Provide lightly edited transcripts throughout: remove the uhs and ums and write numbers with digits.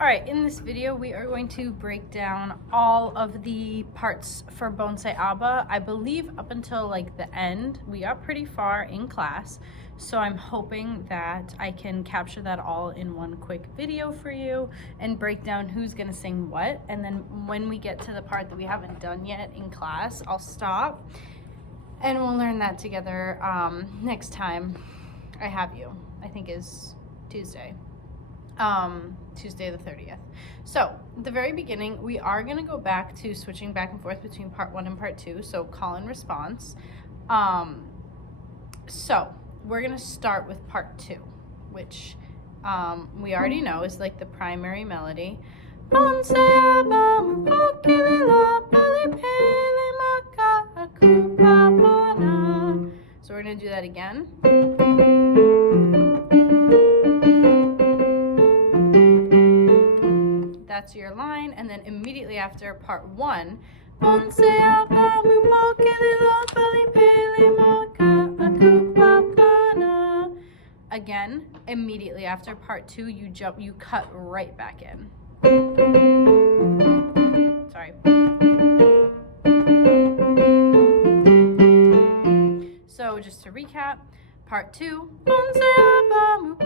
All right, in this video, we are going to break down all of the parts for Bonse Aba. I believe up until like the end, we got pretty far in class. So I'm hoping that I can capture that all in one quick video for you and break down who's gonna sing what. And then when we get to the part that we haven't done yet in class, I'll stop and we'll learn that together next time I have you. I think is Tuesday. Tuesday the 30th. So at the very beginning, we are going to go back to switching back and forth between part 1 and part 2, so call and response. So we're going to start with part 2, which we already know is like the primary melody. Bonse Aba, so we're going to do that again. That's your line, and then immediately after part 1, Bonse Aba, again, immediately after part 2, you cut right back in. Sorry. So just to recap, part 2, Bonse Aba,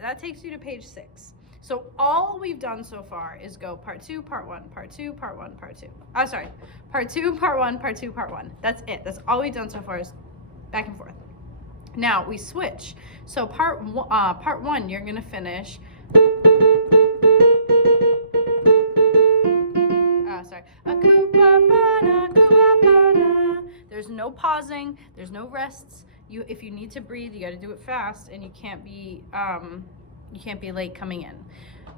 that takes you to page 6. So all we've done so far is go part 2, part 1, part 2, part 1, part 2. Part 2, part 1, part 2, part 1. That's it. That's all we've done so far is back and forth. Now we switch. So part 1, you're gonna finish. There's no pausing. There's no rests. If you need to breathe, you got to do it fast, and you can't be late coming in.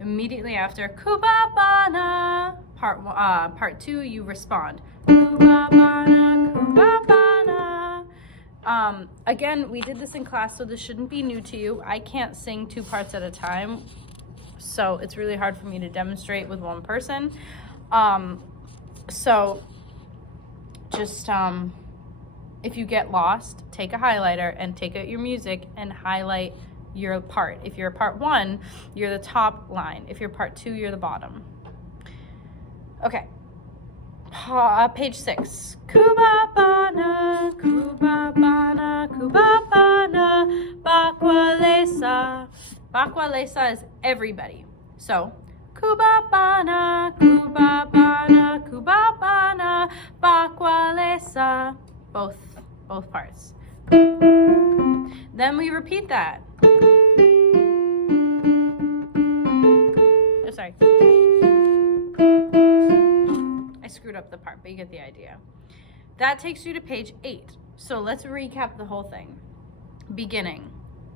Immediately after Kubabana, part 2, you respond. Kubabana, Kubabana. Again, we did this in class, so this shouldn't be new to you. I can't sing 2 parts at a time, so it's really hard for me to demonstrate with one person. So just if you get lost, take a highlighter and take out your music and highlight your part. If you're part 1, you're the top line. If you're part 2, you're the bottom. Okay. Page 6. Kubabana, Kubabana, Kubabana, Bakwalesa. Bakwalesa is everybody. So, Kubabana, Kubabana, Kubabana, Bakwalesa. Both parts. Then we repeat that. Oh, sorry. I screwed up the part, but you get the idea. That takes you to page 8. So let's recap the whole thing. Beginning.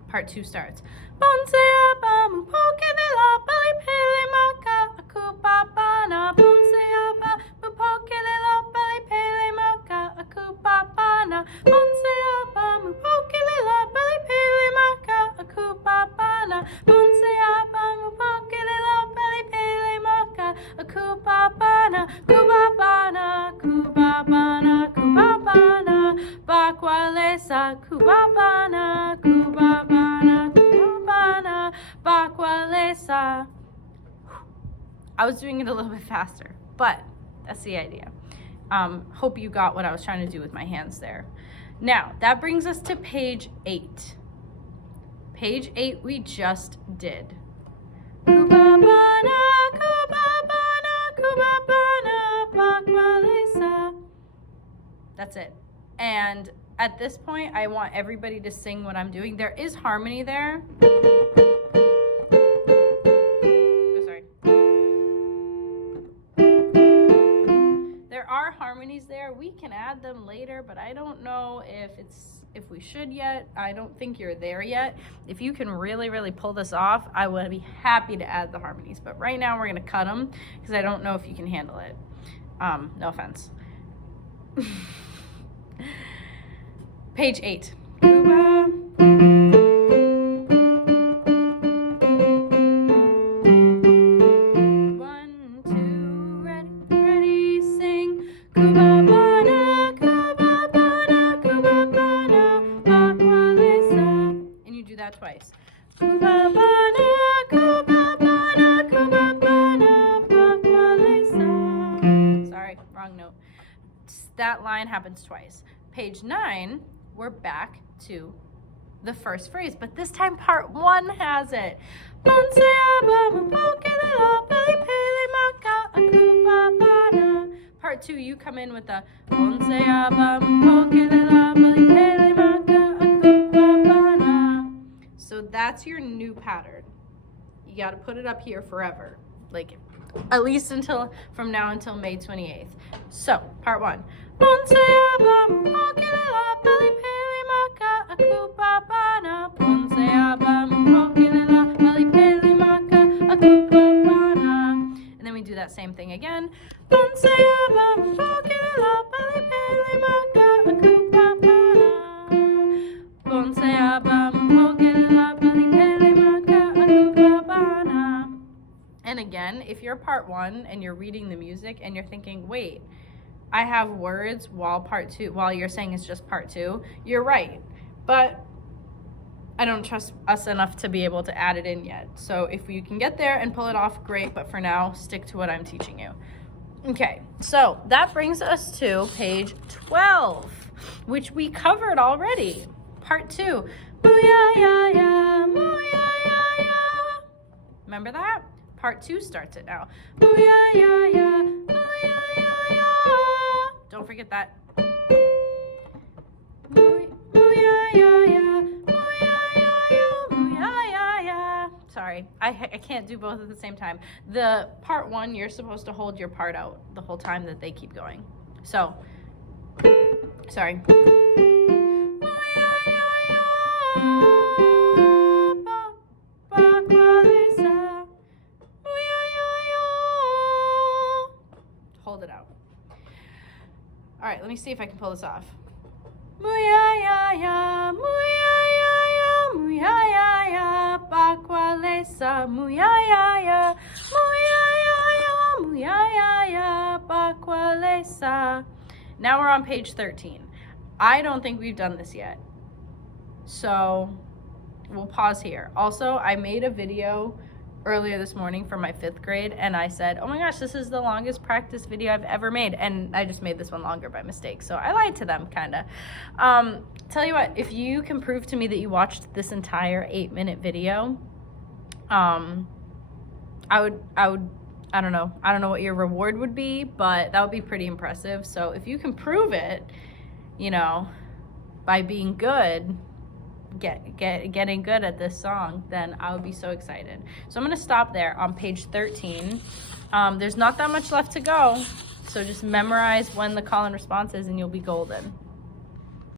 Part 2 starts. Bonse Aba, mupokelela, balipele maka, akubabana. Bonse Aba, mupokelela, balipele maka, akubabana. Bonse Aba, mupokelela, balipele maka, akubabana. Bonse Aba, mupokelela, balipele maka, akubabana. Kubabana, kubabana, kubabana. Bakwalesa, kubabana, kubabana, kubabana, bakwalesa. I was doing it a little bit faster, but that's the idea. Hope you got what I was trying to do with my hands there. Now, that brings us to page 8. Page 8 we just did. Kubabana, kubabana, kubabana, bakwalesa. That's it. And at this point, I want everybody to sing what I'm doing. There is harmony there. Oh, sorry. There are harmonies there. We can add them later, but I don't know if we should yet. I don't think you're there yet. If you can really, really pull this off, I would be happy to add the harmonies. But right now, we're gonna cut them because I don't know if you can handle it. No offense. Page 8. that twice. Kubabana, kubabana, kubabana, bakwalesa. Sorry, wrong note. That line happens twice. Page 9, we're back to the first phrase, but this time part 1 has it. Bonse Aba, mupokela, peli peli maka, akubabana. Part 2, you come in with the Bonse Aba, mupokela, peli peli maka, akubabana. So that's your new pattern. You got to put it up here forever, like at least from now until May 28th. So part 1. Bonse Aba, mupokela, peli peli maka, akubabana. Bonse Aba, mupokela, peli peli maka, akubabana. And then we do that same thing again. Bonse Aba, mupokela, peli peli maka, akubabana. Bonse Aba, mupokela, peli peli maka, akubabana. And again, if you're part 1 and you're reading the music and you're thinking, wait, I have words while you're saying it's just part 2, you're right. But I don't trust us enough to be able to add it in yet. So if you can get there and pull it off, great. But for now, stick to what I'm teaching you. Okay, so that brings us to page 12, which we covered already. Part 2. Moo-ya-ya-ya, moo-ya-ya-ya. Remember that? Part 2 starts it now. Moo-ya-ya-ya, moo-ya-ya-ya. Don't forget that. Moo-ya-ya-ya, moo-ya-ya-ya, moo-ya-ya-ya. Sorry, I can't do both at the same time. The part 1, you're supposed to hold your part out the whole time that they keep going. So, sorry. Hold it out. All right, let me see if I can pull this off. Mu-ya-ya-ya, mu-ya-ya-ya, mu-ya-ya-ya, bakwalesa, mu-ya-ya-ya, mu-ya-ya-ya, mu-ya-ya-ya, bakwalesa. Now we're on page 13. I don't think we've done this yet, so we'll pause here. Also, I made a video earlier this morning for my 5th grade, and I said, oh my gosh, this is the longest practice video I've ever made, and I just made this one longer by mistake, so I lied to them, kinda. Tell you what, if you can prove to me that you watched this entire 8-minute video, I don't know what your reward would be, but that would be pretty impressive. So if you can prove it, you know, by being good, getting good at this song, then I would be so excited. So I'm going to stop there on page 13. There's not that much left to go, so just memorize when the call and response is and you'll be golden.